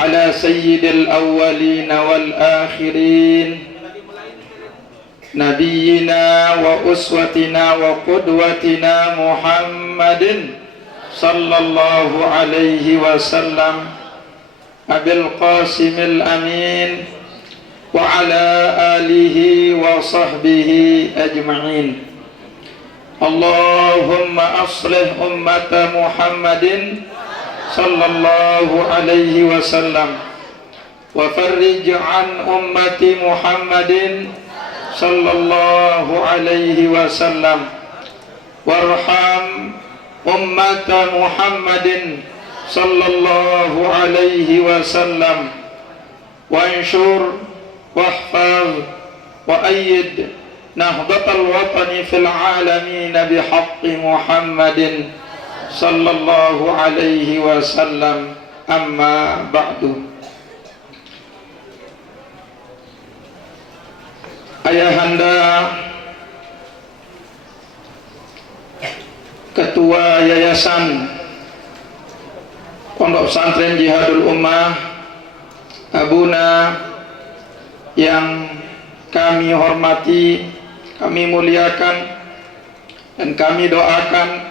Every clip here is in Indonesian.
Ala sayyidil awwalin wal akhirin nabiyyina wa uswatina wa qudwatina Muhammadin sallallahu alaihi wasallam abil qasimil amin wa ala alihi wa sahbihi ajma'in. Allahumma aslih ummata Muhammadin sallallahu alaihi wasallam wa farrij an ummati Muhammadin sallallahu alaihi wasallam warham ummata Muhammadin sallallahu alaihi wasallam wanshur wahfaz wa ayyid nahdatal watani fil alamin bihaqqi Muhammadin sallallahu alaihi wasallam. Amma ba'du. Ayahanda Ketua Yayasan Pondok Pesantren Jihadul Ummah, Abuna yang kami hormati, kami muliakan, dan kami doakan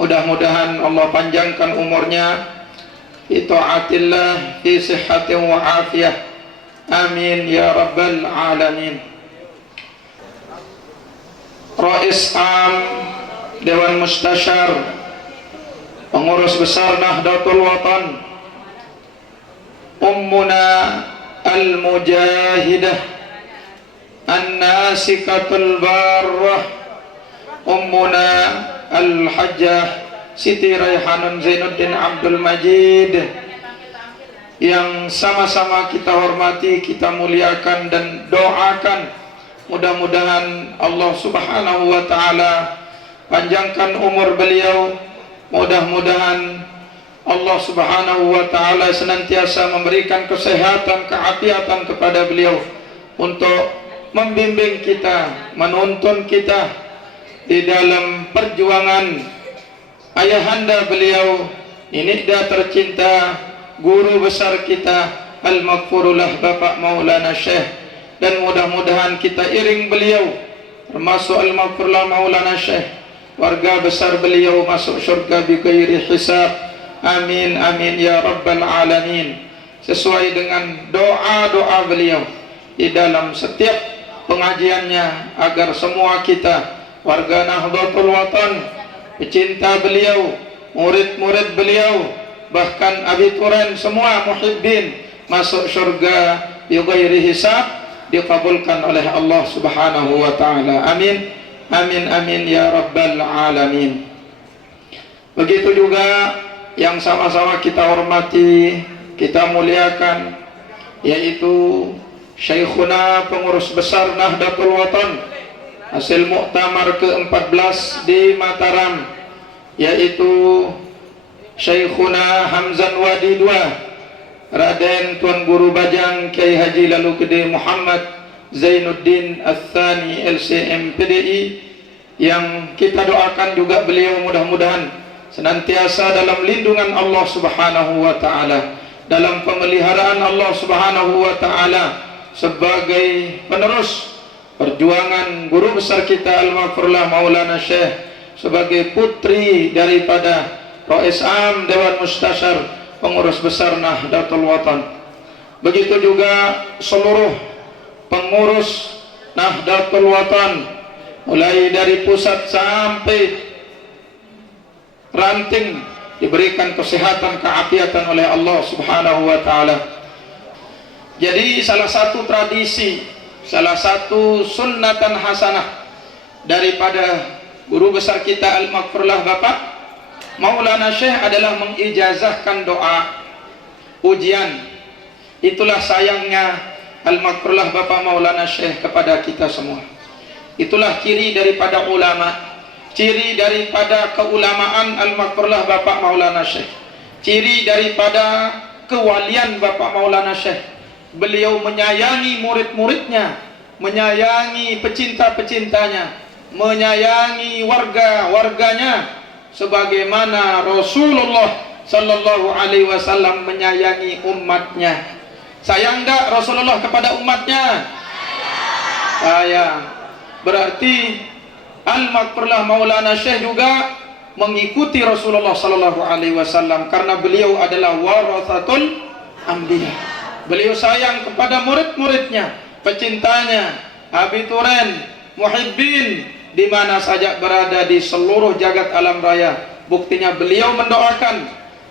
mudah-mudahan Allah panjangkan umurnya fi taatillah fi sihhatin wa afiyah. Amin ya rabbal alamin. Rais Am Dewan Mustasyar, Pengurus Besar Nahdlatul Watan, Ummuna Al-Mujahidah An-Nasikatul Barrah, Ummuna Al-Hajjah Siti Raihanun Zainuddin Abdul Majid, yang sama-sama kita hormati, kita muliakan dan doakan mudah-mudahan Allah subhanahu wa ta'ala panjangkan umur beliau. Mudah-mudahan Allah subhanahu wa ta'ala senantiasa memberikan kesehatan, keafiatan kepada beliau untuk membimbing kita, menuntun kita di dalam perjuangan ayahanda beliau, Inikda tercinta, guru besar kita Al-Maghfurullah Bapak Maulana Syekh, dan mudah-mudahan kita iring beliau termasuk Al-Maghfurullah Maulana Syekh, warga besar beliau masuk syurga bi ghairi hisab. Amin amin ya rabbal alamin. Sesuai dengan doa-doa beliau di dalam setiap pengajiannya, agar semua kita warga Nahdlatul Watan, pecinta beliau, murid-murid beliau, bahkan abituran semua muhibbin masuk syurga bi ghairi hisab, dikabulkan oleh Allah subhanahu wa ta'ala. Amin amin amin ya rabbal alamin. Begitu juga yang sama-sama kita hormati, kita muliakan, yaitu Syekhuna Pengurus Besar Nahdlatul Watan hasil muktamar ke-14 di Mataram, yaitu Syekhuna Hamzan Wadi II, Raden Tuan Guru Bajang Kiai Haji Lalu Gede Muhammad Zainuddin Ats-Tsani LCM PDI, yang kita doakan juga beliau mudah-mudahan senantiasa dalam lindungan Allah subhanahu wa ta'ala, dalam pemeliharaan Allah subhanahu wa ta'ala, sebagai penerus perjuangan guru besar kita Al-Maghfurullah Maulana Syekh, sebagai putri daripada Rais Am Dewan Mustasyar Pengurus Besar Nahdlatul Watan. Begitu juga seluruh pengurus Nahdlatul Watan, mulai dari pusat sampai ranting, diberikan kesehatan, keafiatan oleh Allah subhanahu wa ta'ala. Jadi salah satu tradisi, salah satu sunnatan hasanah daripada guru besar kita Al-Maghfurullah Bapak Maulana Syekh adalah mengijazahkan doa ujian. Itulah sayangnya Al-Maghfurullah Bapak Maulana Syekh kepada kita semua. Itulah ciri daripada ulama, ciri daripada keulamaan al-maghfurlah Bapak Maulana Syekh, ciri daripada kewalian Bapak Maulana Syekh. Beliau menyayangi murid-muridnya, menyayangi pecinta-pecintanya, menyayangi warga-warganya sebagaimana Rasulullah sallallahu alaihi wasallam menyayangi umatnya. Sayang enggak Rasulullah kepada umatnya? Sayang. Berarti al-maghfurlah Maulana Syekh juga mengikuti Rasulullah sallallahu alaihi wasallam karena beliau adalah warathatul anbiya. Beliau sayang kepada murid-muridnya, pecintanya, habituren, muhibbin di mana saja berada di seluruh jagat alam raya. Buktinya beliau mendoakan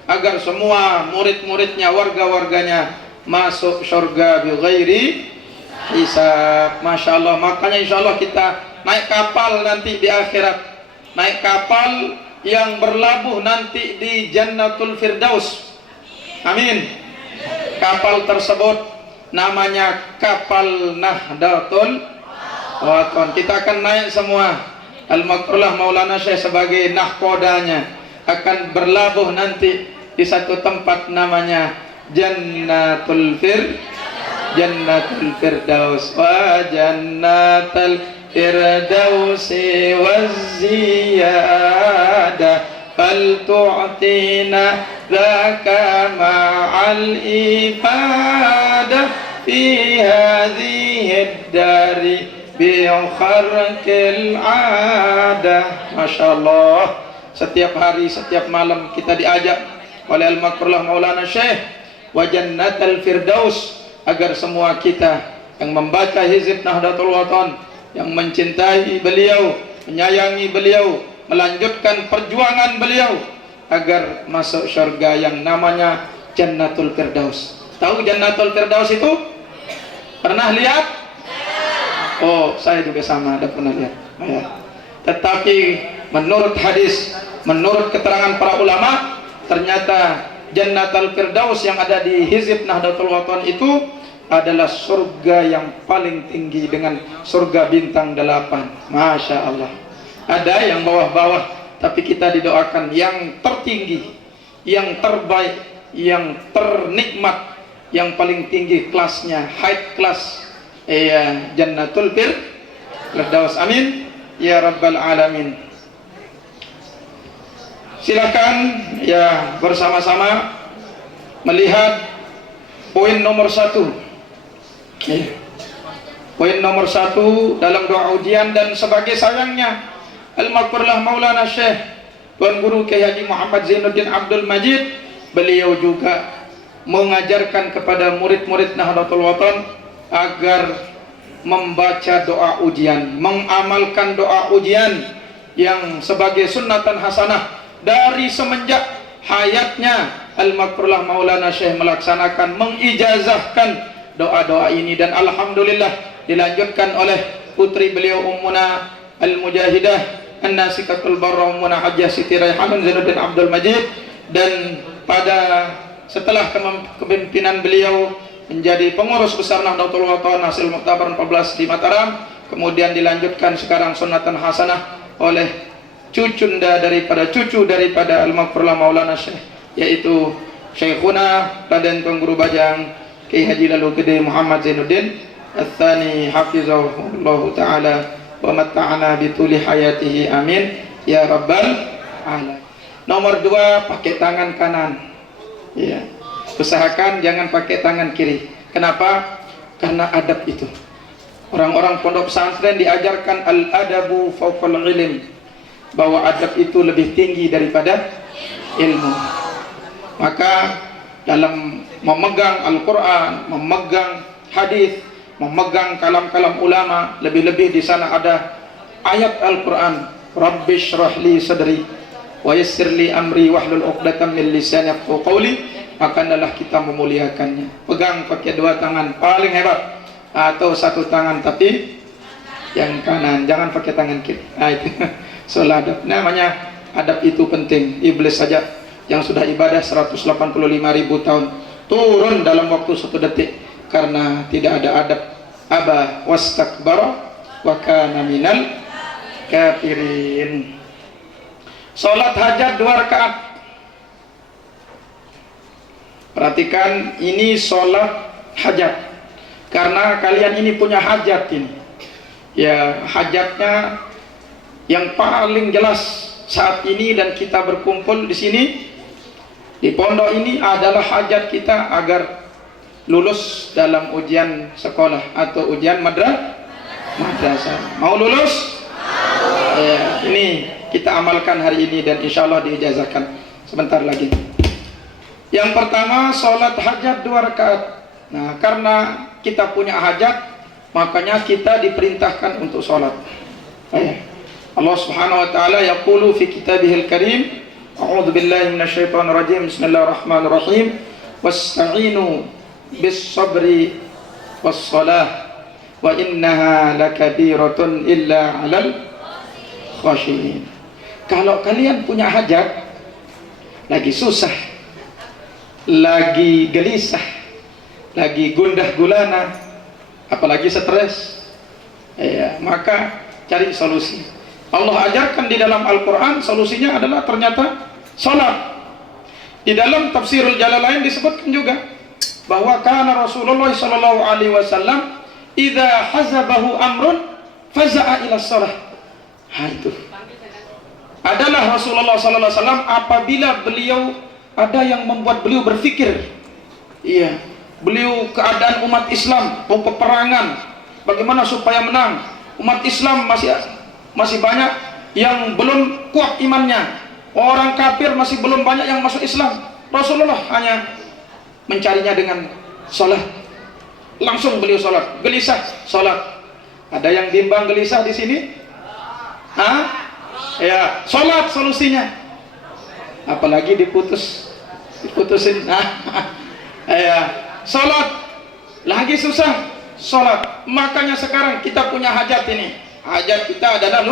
agar semua murid-muridnya, warga-warganya masuk surga bi ghairi hisab. Masya Allah. Makanya insya Allah kita naik kapal nanti di akhirat, naik kapal yang berlabuh nanti di Jannatul Firdaus. Amin. Kapal tersebut namanya kapal Nahdlatul Wathon. Kita akan naik semua. Al-Maghfurlah Maulana Syekh sebagai nahkodanya akan berlabuh nanti di satu tempat namanya Jannatul Firdaus wa Jannatul Firdausi wazziyadah fal tu'tina dzaka ma'al ibadah fi hadhihi dari bi'kharqil adah. Masya Allah. Setiap hari, setiap malam kita diajak oleh al-maghfurlah Maulana Syekh wa Jannatul Firdaus agar semua kita yang membaca hizib Nahdlatul Wathon, yang mencintai beliau, menyayangi beliau, melanjutkan perjuangan beliau agar masuk surga yang namanya Jannatul Firdaus. Tahu Jannatul Firdaus itu? Pernah lihat? Oh, saya juga sama, ada pernah lihat. Ya. Tetapi menurut hadis, menurut keterangan para ulama, ternyata Jannatul Firdaus yang ada di hizib Nahdlatul Wathon itu adalah surga yang paling tinggi dengan surga bintang 8. Masya Allah. Ada yang bawah-bawah, tapi kita didoakan yang tertinggi, yang terbaik, yang ternikmat, yang paling tinggi kelasnya, high class, Jannatul Firdaus. Amin ya rabbal alamin. Silakan ya bersama-sama melihat poin nomor 1. Poin nomor 1 dalam doa ujian dan sebagai sayangnya al-maghfurlah Maulana Syekh Tuan Guru Kiai Haji Muhammad Zainuddin Abdul Majid, beliau juga mengajarkan kepada murid-murid Nahdlatul Wathon agar membaca doa ujian, mengamalkan doa ujian yang sebagai sunnatan hasanah dari semenjak hayatnya al-maghfurlah Maulana Syekh melaksanakan, mengijazahkan doa-doa ini, dan alhamdulillah dilanjutkan oleh putri beliau Ummuna al-Mujahidah An-Nasikatul Barra Ummuna Hajjah Siti Raihanun Zainuddin Abdul Majid. Dan pada setelah kepemimpinan beliau menjadi pengurus besar Nahdlatul Wathon hasil Muktabar 14 di Mataram, kemudian dilanjutkan sekarang sunnatan hasanah oleh cucu daripada al-maghfurlah Maulana Syekh, yaitu Syekhuna Raden Tuan Guru Bajang Kiai Haji Lalu Gede Muhammad Zainuddin Ats-Tsani hafizahullah ta'ala wa matta'ana bituli hayatihi, amin ya rabbal alamin. Nomor 2, pakai tangan kanan ya. Usahakan jangan pakai tangan kiri. Kenapa? Karena adab itu. Orang-orang pondok pesantren diajarkan al-adabu fawqal ilm, bahwa adab itu lebih tinggi daripada ilmu. Maka dalam memegang Al-Quran, memegang hadis, memegang kalam-kalam ulama, lebih-lebih di sana ada ayat Al-Quran, Rabbi shrah li sadri wa yassir li amri wahlul 'uqdatam min lisani yafqahu qawli, maka adalah kita memuliakannya. Pegang pakai 2 tangan paling hebat, atau 1 tangan tapi yang kanan, jangan pakai tangan kiri. Nah itu soal adab. Namanya adab itu penting. Iblis saja yang sudah ibadah 185.000 tahun turun dalam waktu 1 detik karena tidak ada adab. Aba wastakbara wa kana minal kafirin. Salat hajat 2 rakaat. Perhatikan, ini salat hajat. Karena kalian ini punya hajat ini. Ya, hajatnya yang paling jelas saat ini dan kita berkumpul di sini di pondok ini adalah hajat kita agar lulus dalam ujian sekolah atau ujian madrasah. Mau lulus? Ya, ini kita amalkan hari ini dan insya Allah diijazahkan sebentar lagi. Yang pertama, sholat hajat 2 rakaat. Nah, karena kita punya hajat, makanya kita diperintahkan untuk sholat. Allah subhanahu wa ta'ala yaqulu fi kitabihil karim, a'udzu billahi minasyaitonir rajim, bismillahirrahmanirrahim, wasta'inu bis sabri was salah wa innaha lakabiratun illa 'alal khashiyin. Kalau kalian punya hajat, lagi susah, lagi gelisah, lagi gundah gulana, apalagi stres, maka cari solusi. Allah ajarkan di dalam Al-Quran, solusinya adalah ternyata salat. Di dalam Tafsirul Jalalain disebutkan juga bahwa kana Rasulullah sallallahu alaihi wasallam idza hazabahu amrun faza'a ila shalah. Itu adalah Rasulullah sallallahu alaihi wasallam apabila beliau ada yang membuat beliau berpikir, beliau keadaan umat Islam, peperangan, bagaimana supaya menang. Umat Islam masih banyak yang belum kuat imannya, orang kafir masih belum banyak yang masuk Islam. Rasulullah hanya mencarinya dengan sholat. Langsung beliau sholat. Gelisah, sholat. Ada yang bimbang gelisah di sini? Ya, sholat solusinya. Apalagi diputusin. Ya, sholat. Lagi susah, sholat. Makanya sekarang kita punya hajat ini. Hajat kita adalah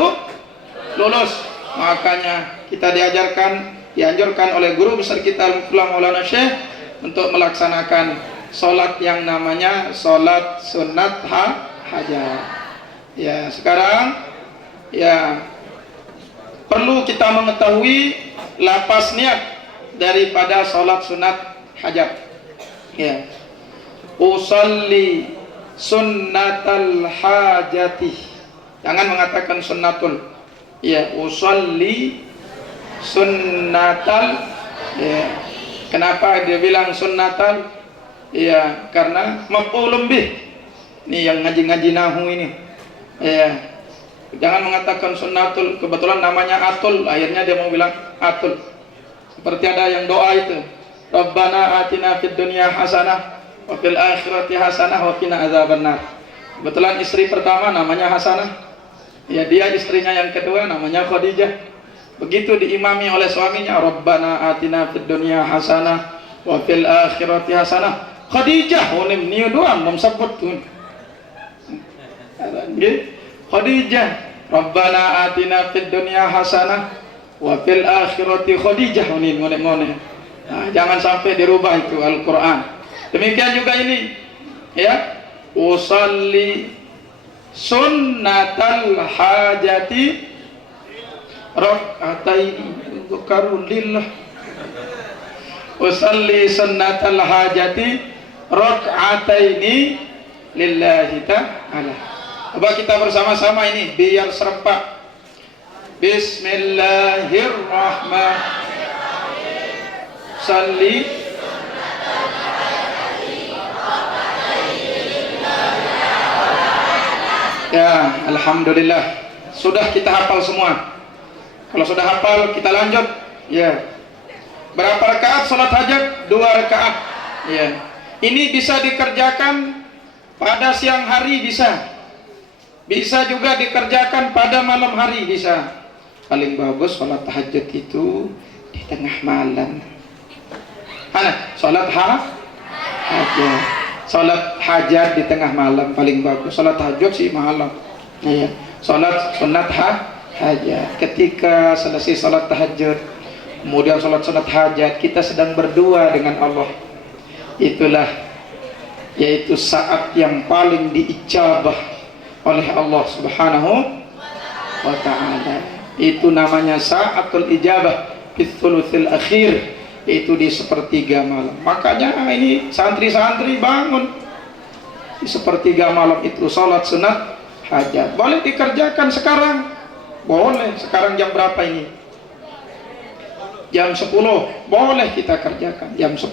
lulus. Makanya kita dianjurkan oleh guru besar kita Al-Mufti Maulana Syekh untuk melaksanakan sholat yang namanya sholat sunat hajat. Ya, sekarang ya perlu kita mengetahui lapas niat daripada sholat sunat hajat. Ya, usalli sunnatal hajati. Jangan mengatakan sunnatul. Ya, usalli sunnatal. Ya. Kenapa dia bilang sunnatal? Ya, karena maf'ulun bih. Ini yang ngaji-ngaji nahu ini. Ya. Jangan mengatakan sunnatul. Kebetulan namanya atul, akhirnya dia mau bilang atul. Seperti ada yang doa itu. Rabbana atina fid dunya hasanah wa fil akhirati hasanah wa qina adzabannar. Kebetulan istri pertama namanya Hasanah. Ya, dia istrinya yang kedua namanya Khadijah. Begitu diimami oleh suaminya, Rabbana atina fid dunya hasanah wa fil akhirati hasanah. Khadijah onim niu doang mom sebut tuh. Khadijah, Rabbana atina fid dunya hasanah wa fil akhirati Khadijah onim ngone-ngone. Nah, jangan sampai dirubah itu Al-Qur'an. Demikian juga ini. Ya, usalli sunnatal hajati rak'ataini dzukarun lillah. Usalli sunnatal hajati rak'ataini lillahi ta'ala. Coba kita bersama-sama ini biar serempak. Bismillahirrahmanirrahim. Salli ya, alhamdulillah. Sudah kita hafal semua. Kalau sudah hafal, kita lanjut. Ya. Berapa rakaat salat hajat? 2 rakaat. Ya. Ini bisa dikerjakan pada siang hari bisa. Bisa juga dikerjakan pada malam hari bisa. Paling bagus salat tahajud itu di tengah malam. Salat hajat. Salat hajat di tengah malam paling bagus. Salat tahajud sih malam. Iya. Salat sunat hajat. Ketika selesai salat tahajud, kemudian salat sunat hajat, kita sedang berdua dengan Allah. Itulah yaitu saat yang paling diijabah oleh Allah Subhanahu wa ta'ala. Itu namanya sa'atul ijabah fi thuluthil akhir, itu di sepertiga malam. Makanya ini santri-santri bangun di sepertiga malam itu sholat sunat hajat. Boleh dikerjakan sekarang? Boleh. Sekarang jam berapa ini? Jam 10. Boleh kita kerjakan jam 10.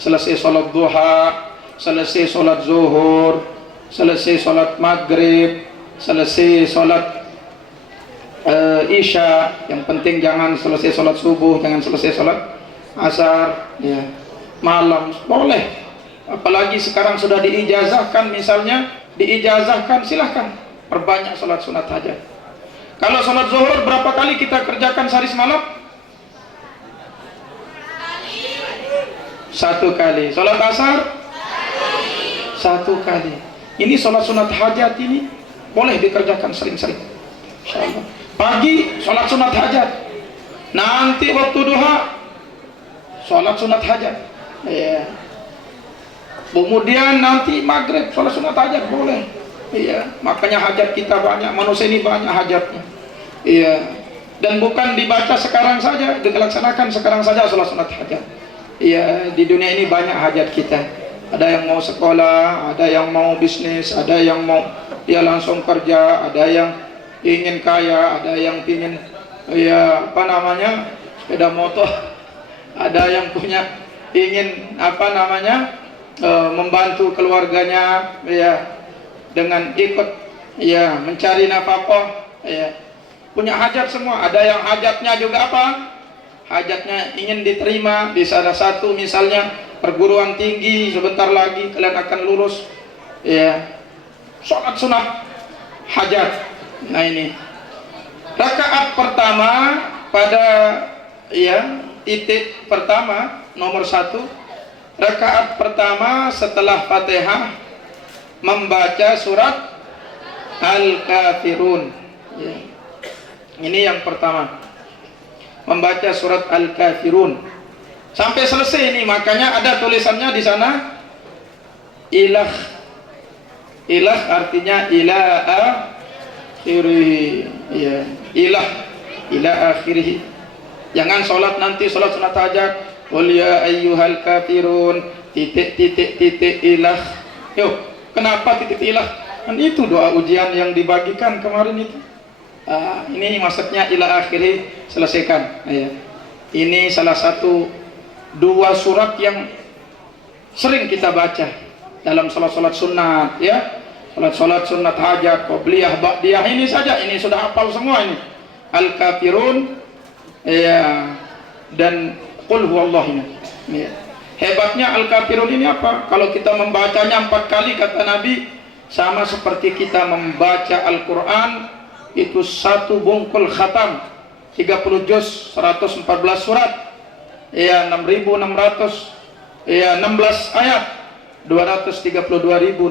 Selesai sholat duha, selesai sholat zuhur, selesai sholat maghrib, selesai sholat isya. Yang penting jangan selesai sholat subuh, jangan selesai sholat asar, ya, malam. Boleh. Apalagi sekarang sudah diijazahkan, misalnya diijazahkan, silahkan perbanyak sholat sunat hajat. Kalau sholat zuhur berapa kali kita kerjakan sehari semalam? 1 kali. Sholat asar 1 kali. Ini sholat sunat hajat ini boleh dikerjakan sering-sering, insyaallah. Pagi sholat sunat hajat, nanti waktu duha sholat sunat hajat, ya. Kemudian nanti maghrib sholat sunat hajat, boleh. Iya, makanya hajat kita banyak, manusia ini banyak hajatnya. Iya, dan bukan dibaca sekarang saja, dilaksanakan sekarang saja sholat sunat hajat. Iya, di dunia ini banyak hajat kita. Ada yang mau sekolah, ada yang mau bisnis, ada yang mau dia langsung kerja, ada yang ingin kaya, ada yang ingin ya apa namanya sepeda motor, ada yang punya ingin apa namanya membantu keluarganya ya dengan ikut ya mencari nafkah ya, punya hajat semua. Ada yang hajatnya juga apa? Hajatnya ingin diterima di salah satu misalnya perguruan tinggi, sebentar lagi kalian akan lulus ya, sholat sunat hajat. Nah ini rakaat pertama pada ya titik pertama nomor 1, rakaat pertama setelah Fatihah membaca surat Al-Kafirun ya. Ini yang pertama, membaca surat Al-Kafirun sampai selesai ini. Makanya ada tulisannya di sana ilah. Ilah artinya ila akhirih ya, ilah ila akhirih. Jangan sholat nanti sholat sunat hajat qul ya ayyuhal kafirun titik ilah. Yuk, kenapa titik ilah? Kan itu doa ujian yang dibagikan kemarin itu. Ini maksudnya ila akhirih, selesaikan ya. Ini salah satu 2 surat yang sering kita baca dalam sholat sunat ya, sholat sunat hajat, qobliyah, ba'diyah, ini saja ini sudah hafal semua ini. Al-Kafirun ya, dan qul huwallahu ya. Hebatnya Al-Kafirun ini apa? Kalau kita membacanya 4 kali kata Nabi, sama seperti kita membaca Al-Quran itu 1 bungkul khatam 30 juz 114 surat ya, 6.600 ya 16 ayat 232.671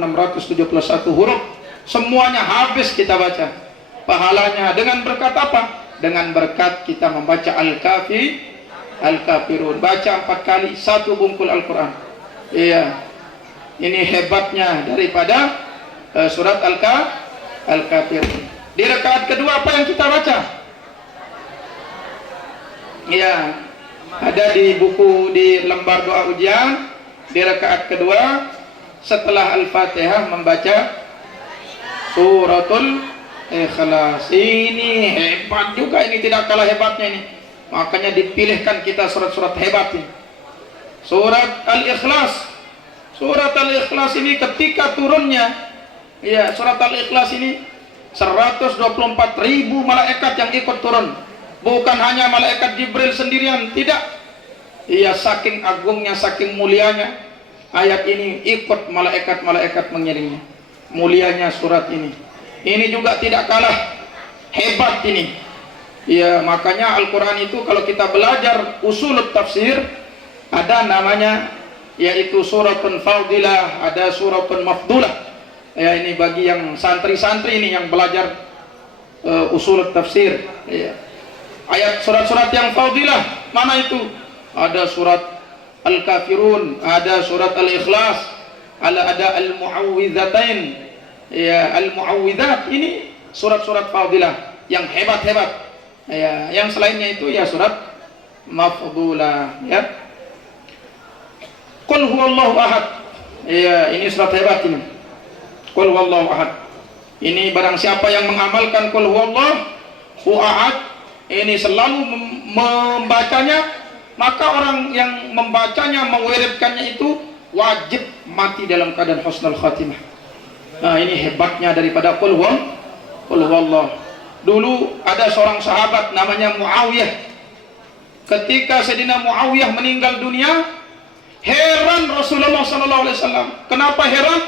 huruf, semuanya habis kita baca. Pahalanya dengan berkat apa? Dengan berkat kita membaca Al-Kafirun, baca 4 kali 1 bungkul Al-Quran. Iya, ini hebatnya daripada surat Al-Kafirun. Di rakaat kedua apa yang kita baca? Ya, ada di buku di lembar doa ujian. Di rakaat kedua setelah Al-Fatihah membaca suratul Ikhlas. Ini hebat juga, ini tidak kalah hebatnya ini. Makanya dipilihkan kita surat-surat hebat ini. Surat Al-Ikhlas. Surat Al-Ikhlas ini ketika turunnya ya, surat Al-Ikhlas ini 124.000 malaikat yang ikut turun. Bukan hanya malaikat Jibril sendirian, tidak. Iya, saking agungnya, saking mulianya ayat ini, ikut malaikat-malaikat mengiringnya. Mulianya surat ini. Ini juga tidak kalah hebat ini. Iya, makanya Al-Quran itu kalau kita belajar usul tafsir, ada namanya yaitu suratun fadilah, ada suratun mafdulah. Ya, ini bagi yang santri-santri ini yang belajar usul tafsir ya. Ayat surat-surat yang fadilah mana itu? Ada surat Al-Kafirun, ada surat Al-Ikhlas, ada Al-Mu'awwidzatain ya Al-Mu'awwidzat, ini surat-surat fadilah yang hebat-hebat. Ya, yang selainnya itu ya surat mafdulah ya. Qul huwallahu ahad. Ya, ini surat hebat ini. Qul huwallahu ahad. Ini barang siapa yang mengamalkan qul huwallahu ahad, ini selalu membacanya, maka orang yang membacanya, mewiridkannya itu wajib mati dalam keadaan husnul khatimah. Nah, ini hebatnya daripada qul huwallahu. Dulu ada seorang sahabat namanya Muawiyah. Ketika Sayyidina Muawiyah meninggal dunia, heran Rasulullah SAW. Kenapa heran?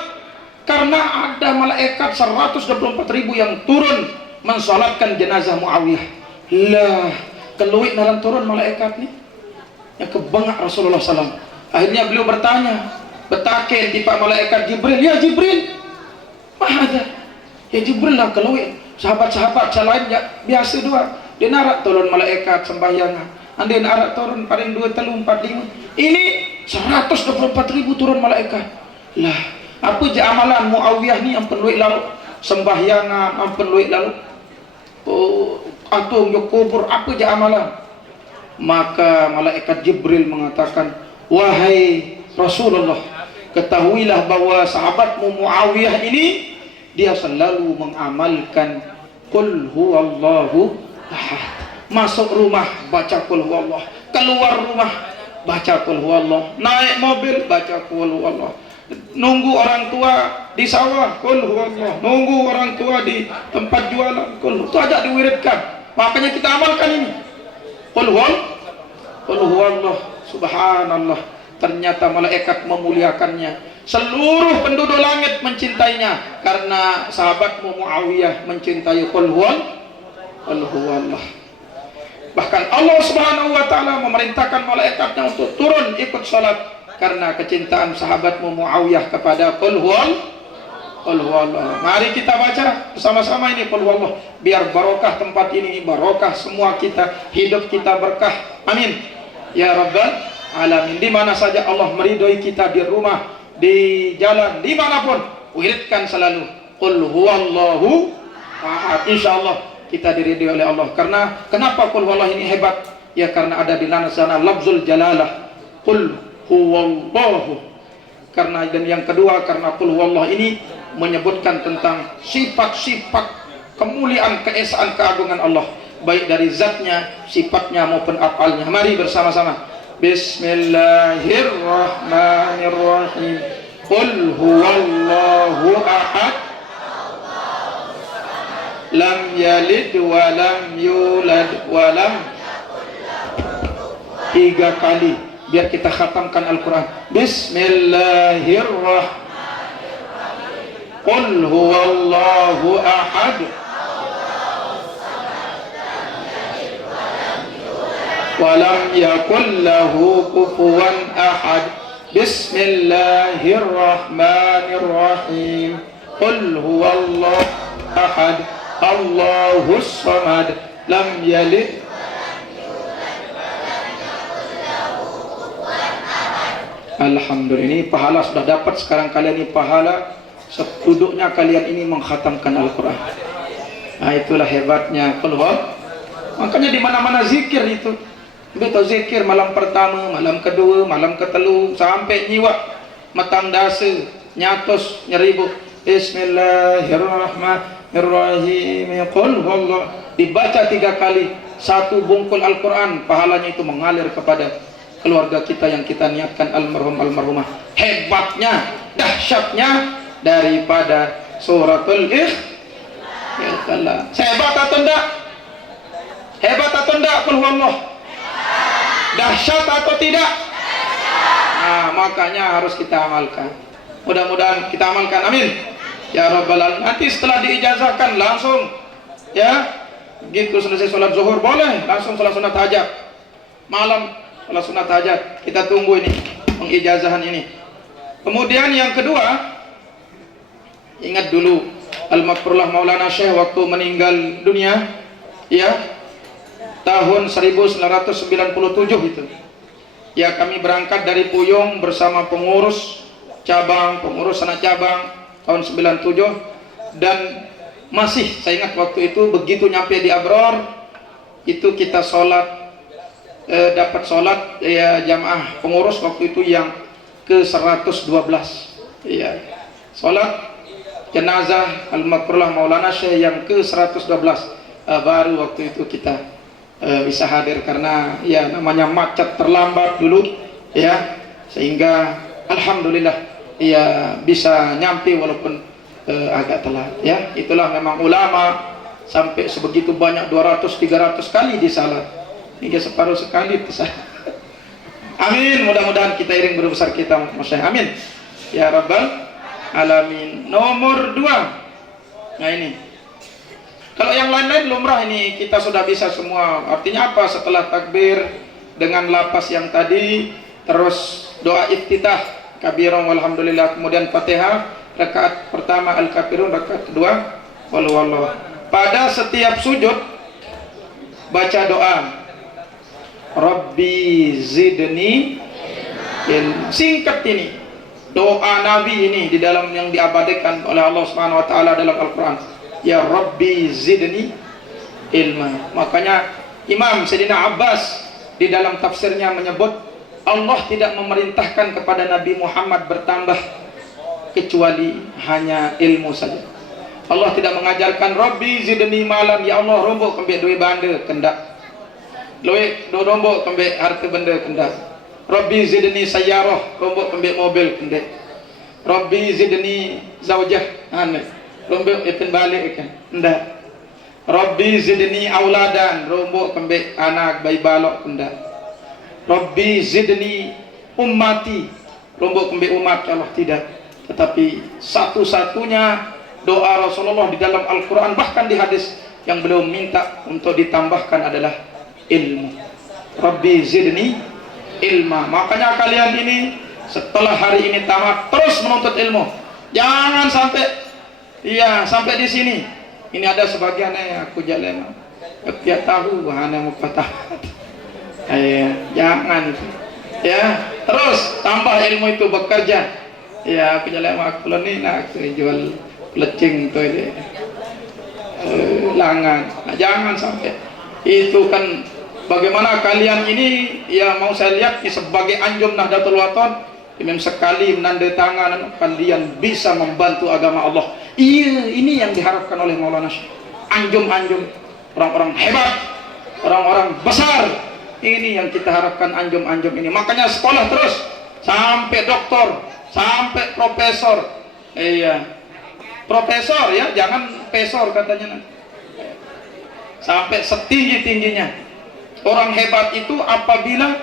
Karena ada malaikat 124.000 yang turun mensolatkan jenazah Muawiyah. Lah, keluit dalam turun malaikat nih. Yang kebengak Rasulullah SAW. Akhirnya beliau bertanya, betaken tipe malaikat Jibril, ya Jibril, mahada? Ya Jibril lah keluit. Sahabat-sahabat lain ya biasa dua. Dia narak turun malaikat sembahyangan. Andai narak turun paling 2, 3, 4, 5. Ini 124.000 turun malaikat. Lah, apa je amalan Muawiyah ni ampun luit lalu sembahyangan, ampun luit lalu atung yo kubur, apa je amalan? Maka malaikat Jibril mengatakan, wahai Rasulullah, ketahuilah bahwa sahabatmu Muawiyah ini dia selalu mengamalkan qul huwallahu ahad. Masuk rumah baca qul huwallah, keluar rumah baca qul huwallah, naik mobil baca qul huwallah, nunggu orang tua di sawah qul huwallah, nunggu orang tua di tempat jualan qul. Itu aja diwiridkan. Makanya kita amalkan ini. Qul huwallah. Subhanallah. Ternyata malaikat memuliakannya. Seluruh penduduk langit mencintainya karena sahabatmu Muawiyah mencintai qul huwallah. Bahkan Allah Subhanahu wa taala memerintahkan malaikatnya untuk turun ikut salat karena kecintaan sahabatmu Muawiyah kepada qul huwallah. Mari kita baca bersama-sama ini qul huwallah, biar barokah tempat ini, barokah semua kita, hidup kita berkah. Amin ya rabbal alamin. Di mana saja Allah meridhoi kita, di rumah, di jalan, dimanapun, wiridkan selalu qul huwallahu ahad. Insyaallah kita diridhoi oleh Allah. Karena kenapa qul huwallahu ini hebat? Ya karena ada di sana lafzul jalalah qul huwallahu. Karena dan yang kedua karena qul huwallahu ini menyebutkan tentang sifat-sifat kemuliaan, keesaan, keagungan Allah, baik dari zatnya, sifatnya maupun afalnya. Mari bersama-sama. Bismillahirrahmanirrahim. Qul huwallahu ahad. Lam yalid wa lam yulad wa lam. 3 kali biar kita khatamkan Al-Quran. Bismillahirrahmanirrahim. Qul huwallahu ahad. Walam yakul lahu kufuwan ahad. Bismillahirrahmanirrahim. Qul huwallahu ahad. Allahus samad. Lam yalid. Alhamdulillah, ini pahala sudah dapat sekarang kalian. Ini pahala seduduknya kalian ini mengkhatamkan Al-Quran. Nah, itulah hebatnya qul huwallahu. Makanya di mana-mana zikir itu. Betul, zikir malam pertama, malam kedua, malam ketelu, sampai nyiwak matang dasa, nyatos nyeribu. Bismillahirrahmanirrahim. Qul huwallahu. Dibaca 3 kali, 1 bungkul Al-Quran, pahalanya itu mengalir kepada keluarga kita yang kita niatkan, almarhum almarhumah. Hebatnya, dahsyatnya daripada suratul Ikhlas. Hebat atau enggak? Hebat atau enggak qul huwallahu? Dahsyat atau tidak? Nah, makanya harus kita amalkan. Mudah-mudahan kita amalkan. Amin ya rabbal alamin. Nanti setelah diijazahkan langsung ya, begitu selesai sholat zuhur boleh langsung sholat sunat hajat. Malam sholat sunat hajat. Kita tunggu ini pengijazahan ini. Kemudian yang kedua, ingat dulu Al-Maghfurullah Maulana Syekh waktu meninggal dunia ya, tahun 1997 itu ya, kami berangkat dari Puyung bersama pengurus cabang, pengurus anak cabang tahun 97. Dan masih saya ingat waktu itu begitu nyampe di Abror itu kita sholat, dapat sholat ya jamaah pengurus waktu itu yang ke 112 ya, sholat jenazah Al-Makrullah Maulana Syekh yang ke 112. Baru waktu itu kita bisa hadir karena ya namanya macet terlambat dulu ya, sehingga alhamdulillah ya bisa nyampe walaupun agak telat ya. Itulah memang ulama sampai sebegitu banyak 200-300 kali disalat hingga separuh sekali pesah. Amin, mudah-mudahan kita iring berbesar kita Masya. Amin ya Rabbal Alamin. Nomor 2, nah ini kalau yang lain-lain lumrah ini kita sudah bisa semua. Artinya apa? Setelah takbir dengan lapas yang tadi, terus doa iftitah kabirun walhamdulillah, kemudian Fatihah rakaat pertama al-kafirun, rakaat kedua wal wallah. Pada setiap sujud baca doa Rabbi zidni ilma. Singkat ini doa Nabi ini di dalam yang diabadikan oleh Allah Subhanahu wa taala dalam Al-Qur'an. Ya Rabbi zidni ilma. Makanya Imam Sayyidina Abbas di dalam tafsirnya menyebut Allah tidak memerintahkan kepada Nabi Muhammad bertambah kecuali hanya ilmu saja. Allah tidak mengajarkan Rabbi zidni malam, ya Allah rombok kembali duit banda kendak, duit rombok kembali harta benda kendak. Rabbi zidni sayyarah, rombok kembali mobil kendak. Rabbi zidni zaujah, rombok ikan balik ikan kendak. Rabbi zidni auladan, rombok kembali anak bayi balok kendak. Rabbi zidni ummati, rombok kembali umat. Allah tidak. Tetapi satu-satunya doa Rasulullah di dalam Al-Quran, bahkan di hadis yang beliau minta untuk ditambahkan adalah ilmu. Rabbi zidni ilma. Makanya kalian ini setelah hari ini tamat terus menuntut ilmu. Jangan sampai sampai di sini. Ini ada sebagian aku jalan tiap tahu hanya mau patah. Jangan itu. Ya, terus tambah ilmu itu bekerja. Ya, aku jalan aku ni nak jual lecing tu ini langan. Nah, jangan sampai itu kan. Bagaimana kalian ini ya mau saya lihat sebagai anjum Nahdlatul Wathon memang sekali menanda tangan kalian bisa membantu agama Allah. Iya, ini yang diharapkan oleh Maulana Syekh. Anjum-anjum, orang-orang hebat, orang-orang besar. Ini yang kita harapkan anjum-anjum ini. Makanya sekolah terus sampai doktor, sampai profesor. Iya. Profesor ya, jangan pesor katanya nanti. Sampai setinggi-tingginya. Orang hebat itu apabila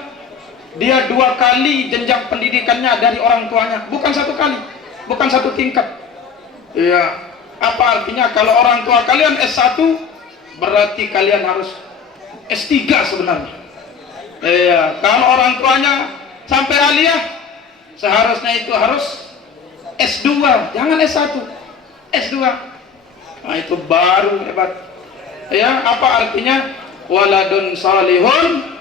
dia 2 kali jenjang pendidikannya dari orang tuanya, bukan 1 kali, bukan 1 tingkat. Iya. Apa artinya? Kalau orang tua kalian S1, berarti kalian harus S3 sebenarnya. Iya. Kalau orang tuanya sampai aliyah, seharusnya itu harus S2, jangan S1, S2. Nah, itu baru hebat. Ya, apa artinya? Waladun salihun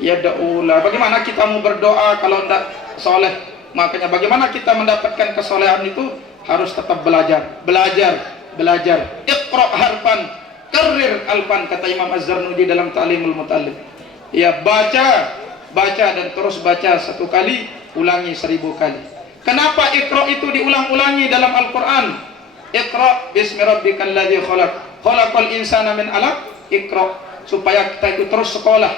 yad'ula. Bagaimana kita mau berdoa kalau tidak soleh? Makanya bagaimana kita mendapatkan kesolehan itu harus tetap belajar, belajar. Iqra harfan, karir alfan, kata Imam Az-Zarnuji dalam Ta'limul Muta'allim. Ya, baca dan terus baca 1 kali, ulangi 1000 kali. Kenapa Iqra itu diulang-ulangi dalam Al-Quran? Iqra bismi rabbikal ladzi khalaq, khalaqal insana min 'alaq. Iqra, supaya kita itu terus sekolah,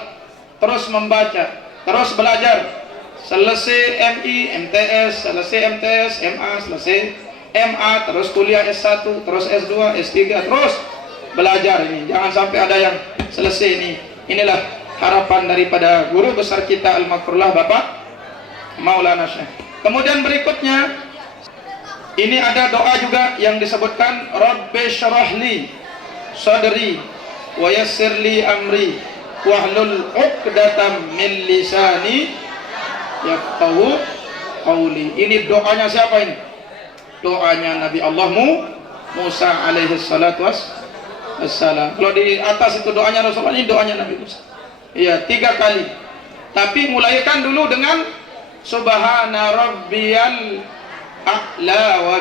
terus membaca, terus belajar. Selesai MI, MTS, selesai MTS, MA, selesai MA, terus kuliah S1, terus S2, S3, terus belajar ini. Jangan sampai ada yang selesai ini. Inilah harapan daripada guru besar kita Al-Makrullah Bapak Maulana Syekh. Kemudian berikutnya ini ada doa juga yang disebutkan Rabbi syrahli sadri wa yassirli amri wahlul 'uqdatam min lisani yafqahu qawli. Ini doanya siapa ini? Doanya Nabi Allah Musa alaihi salatu wassalam. Kalau di atas itu doanya Rasulullah, ini doanya Nabi Musa. Iya, 3 kali. Tapi mulaikan dulu dengan subhana rabbiyal a'la wa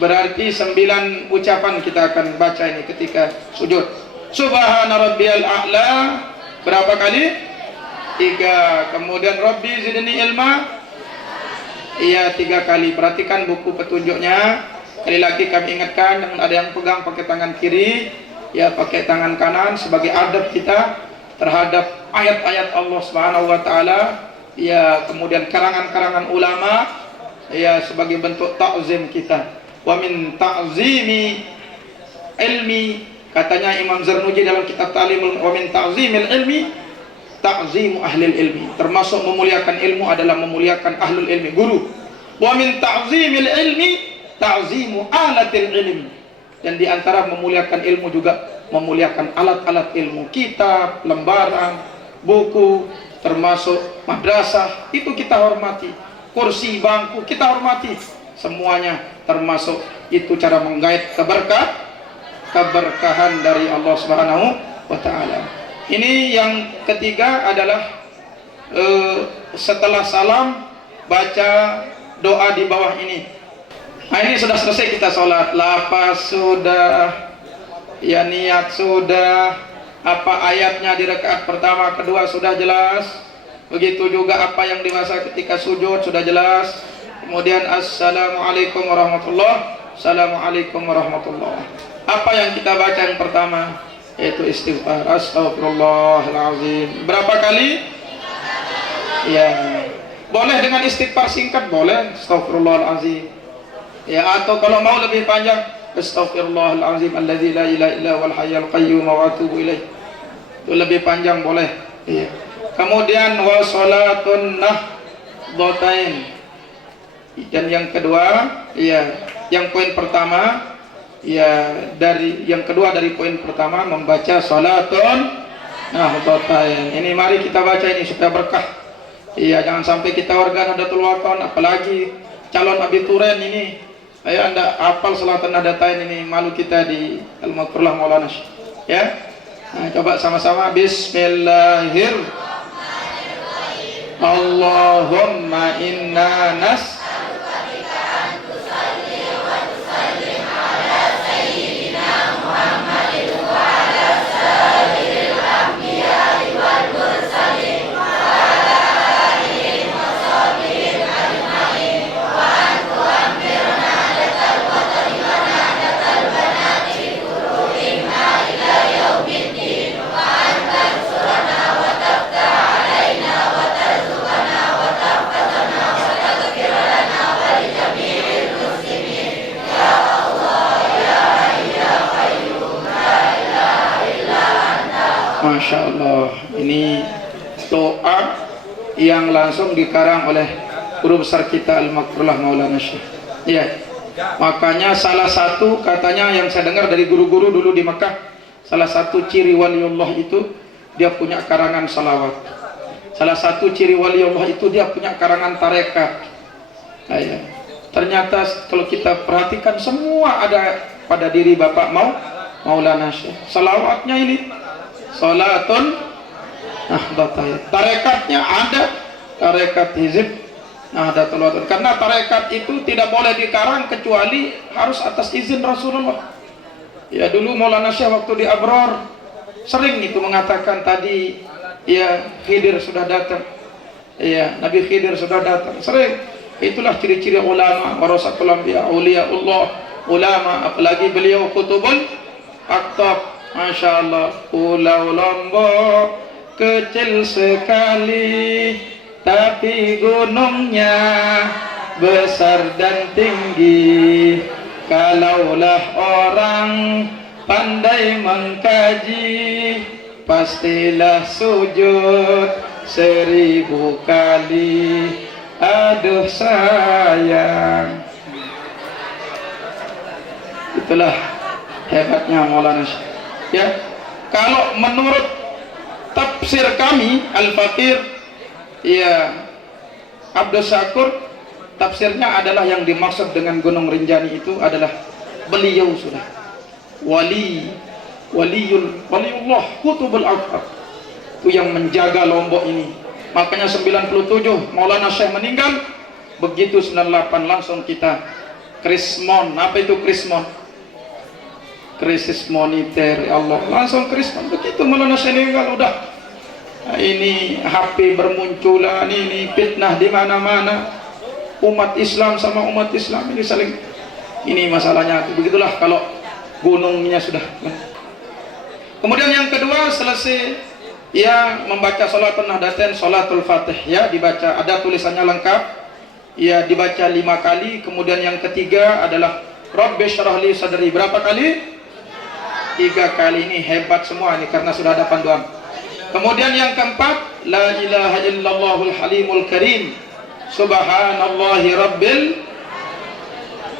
Berarti 9 ucapan kita akan baca ini ketika sujud. Subhana rabbiyal a'la berapa kali? 3. Kemudian Rabbi zidni ilma, iya 3 kali. Perhatikan buku petunjuknya. Sekali lagi kami ingatkan, ada yang pegang pakai tangan kiri, ya pakai tangan kanan sebagai adab kita terhadap ayat-ayat Allah Subhanahu wa taala, ya kemudian karangan-karangan ulama, ya sebagai bentuk ta'zim kita. Wa min ta'zimi ilmi, katanya Imam Zarnuji dalam kitab Ta'limul, wa min ta'zimil ilmi ta'zimu ahlil ilmi, termasuk memuliakan ilmu adalah memuliakan ahlul ilmi, guru. Wa min ta'zimil ilmi ta'zimu alatil ilmi, dan diantara memuliakan ilmu juga memuliakan alat-alat ilmu, kitab, lembaran, buku, termasuk madrasah itu kita hormati, kursi, bangku kita hormati, semuanya termasuk itu cara menggait keberkahan dari Allah Subhanahu wa taala. Ini yang ketiga adalah setelah salam baca doa di bawah ini. Nah, ini sudah selesai kita sholat, lapas sudah, ya niat sudah, apa ayatnya di rakaat pertama kedua sudah jelas, begitu juga apa yang dibaca ketika sujud sudah jelas. Kemudian assalamualaikum warahmatullah, assalamualaikum warahmatullah. Apa yang kita baca yang pertama? Yaitu istighfar, astagfirullahaladzim. Berapa kali? Ya, boleh dengan istighfar singkat, boleh astagfirullahaladzim, ya, atau kalau mau lebih panjang astaghfirullahalazim alladzi la ilaha illa huwal hayyul qayyum wa atubu ilaih, itu lebih panjang boleh, iya. Kemudian wa salatun nahdhatain, dan yang kedua, iya, yang poin pertama, ya dari yang kedua dari poin pertama membaca salatun nahdhatain. Ini mari kita baca ini supaya berkah, iya, jangan sampai kita warga Nahdlatul Wathon, apalagi calon abituren ini, ayo anda hafal Salatun Nahdlatain ini, malu kita di Al-Makrullah Maulana, ya. Nah, coba sama-sama. Bismillahirrahmanirrahim. Allahumma inna nas'aluka bika an tusalli wa tusallim ala sayyidina Muhammadin wa ala sayyidil anbiya'i wal mursalin wa ala alihi wa sahbihi ajma'in wa an tu'amirna lakal qadri wa nadatal banati bi furu'inna ila yaumiddin wa an tansurana wa taftah alaina wa tarzuqana wa tahfazana wa taghfir lana wa li jami'il muslimin ya Allah ya Hayy ya Qayyum la ilaha illa anta. Masya Allah, ini doa yang langsung dikarang oleh guru besar kita Al-Makrullah Maulana Syekh, ya. Makanya salah satu katanya yang saya dengar dari guru-guru dulu di Mekah, salah satu ciri waliullah itu dia punya karangan salawat. Salah satu ciri waliullah itu dia punya karangan tarekat. Nah, ya. Ternyata kalau kita perhatikan semua ada pada diri Bapak Maulana Syekh. Salawatnya ini salatun nahdlatain. Tarekatnya ada, tarekat hizib Nahdlatul Wathon. Karena tarekat itu tidak boleh dikarang kecuali harus atas izin Rasulullah. Ya, dulu Maulana Syekh waktu di Abror sering itu mengatakan tadi, ya Khidir sudah datang, ya Nabi Khidir sudah datang, sering. Itulah ciri-ciri ulama, warasatul anbiya, auliyaullah, ulama, apalagi beliau kutubul aktab. Masya Allah, Pulau Lombok kecil sekali, tapi gunungnya besar dan tinggi. Kalaulah orang pandai mengkaji, pastilah sujud 1000 kali. Aduh sayang. Itulah hebatnya Maulana Syekh, ya. Kalau menurut tafsir kami Al-Fakir, ya Abdul Syakur, tafsirnya adalah yang dimaksud dengan Gunung Rinjani itu adalah beliau sudah waliullah kutubul akbar, itu yang menjaga Lombok ini. Makanya 97 Maulana Syekh meninggal, begitu 98 langsung kita Krismon. Apa itu Krismon? Krisis moneter, ya Allah, langsung Krismon. Begitu Maulana Senegal udah. Nah, ini HP bermunculan, ini fitnah di mana-mana. Umat Islam sama umat Islam ini saling, ini masalahnya. Begitulah kalau gunungnya sudah. Kemudian yang kedua, selesai ya membaca salatul nahdatain, salatul fatih, ya dibaca, ada tulisannya lengkap, ya dibaca 5 kali. Kemudian yang ketiga adalah Rabbi syrah li sadri, berapa kali? 3 kali. Ini hebat semua ini karena sudah ada panduan. Kemudian yang keempat, la ilaha illallahul halimul karim, subhanallahi rabbil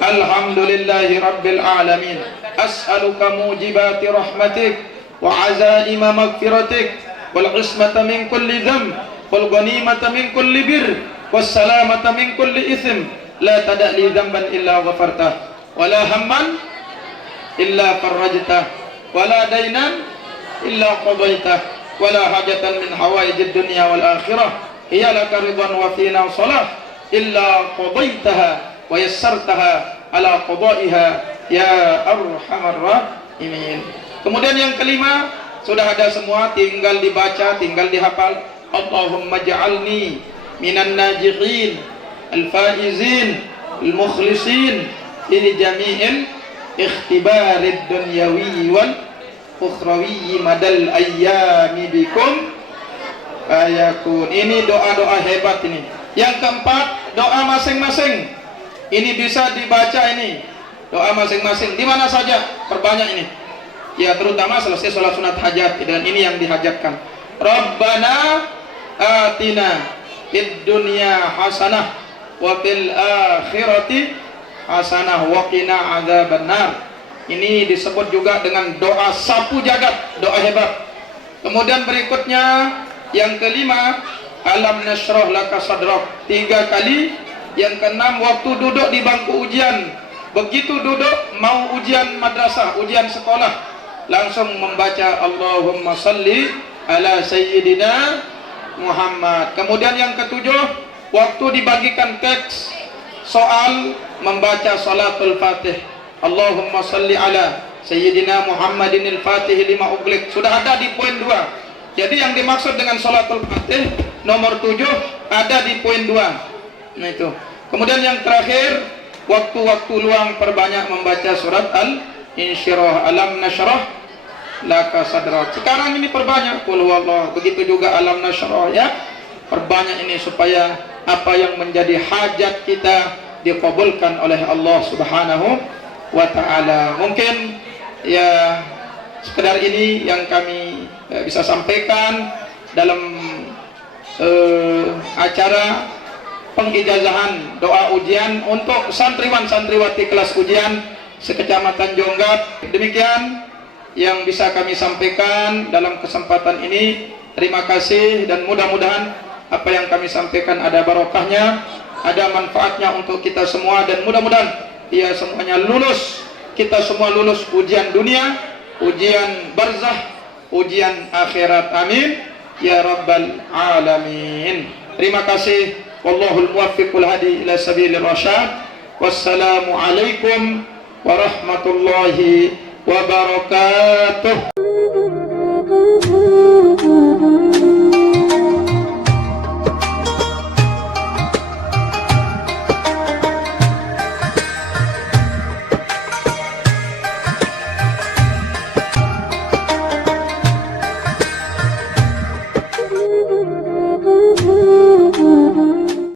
alhamdulillahi rabbil alamin, as'aluka mujibati rahmatik wa azaima maghfiratik wal ismata min kulli dhanb wal ghanimata min kulli bir was salamata min kulli ithim, la tada' li dhanban illa ghafartah wa la hamman illa farajtah wa la dainan illa qadaitah wa la hajatan min hawaijid dunya wal akhirah hiya laka ridwan wa fina salah illa qadaitaha wa yassartaha ala qadaiha ya arhamar rahimin. Kemudian yang kelima, sudah ada semua, tinggal dibaca, tinggal dihafal. Allahumma ja'alni minan najihin al-faizin al-mukhlisin li jami'il ikhtibarid dunyawi wal ukhrawi madal ayyami bikum ayakun. Ini doa-doa hebat ini. Yang keempat, doa masing-masing. Ini bisa dibaca ini. Doa masing-masing di mana saja, perbanyak ini. Ya terutama selesai sholat sunat hajat, dan ini yang dihajatkan. Rabbana atina fid dunya hasanah wa fil akhirati hasanah wa qina adzabannar. Ini disebut juga dengan doa sapu jagat, doa hebat. Kemudian berikutnya yang kelima, alam nashrah laka sadrak, 3 kali. Yang keenam, waktu duduk di bangku ujian, begitu duduk mau ujian madrasah, ujian sekolah, langsung membaca Allahumma salli ala sayyidina Muhammad. Kemudian yang ketujuh, waktu dibagikan teks soal, membaca salatul fatih, Allahumma salli ala sayyidina Muhammadin al-fatih lima ughliq. Sudah ada di poin 2. Jadi yang dimaksud dengan salatul fatih nomor 7 ada di poin 2. Nah itu. Kemudian yang terakhir, waktu-waktu luang perbanyak membaca surat al-insyirah, alam nashrah laka sadrak. Sekarang ini perbanyak qul huwallah, begitu juga alam nashrah, ya. Perbanyak ini supaya apa yang menjadi hajat kita dikabulkan oleh Allah Subhanahu wa taala. Mungkin ya sekedar ini yang kami bisa sampaikan dalam acara pengijazahan doa ujian untuk santriwan santriwati kelas ujian sekecamatan Jonggap. Demikian yang bisa kami sampaikan dalam kesempatan ini. Terima kasih, dan mudah-mudahan apa yang kami sampaikan ada barokahnya, ada manfaatnya untuk kita semua, dan mudah-mudahan ya semuanya lulus, kita semua lulus ujian dunia, ujian barzah, ujian akhirat. Amin ya rabbal alamin. Terima kasih. Wallahul muwaffiqul hadi ila sabilir rasyad. Wassalamu alaikum warahmatullahi wabarakatuh.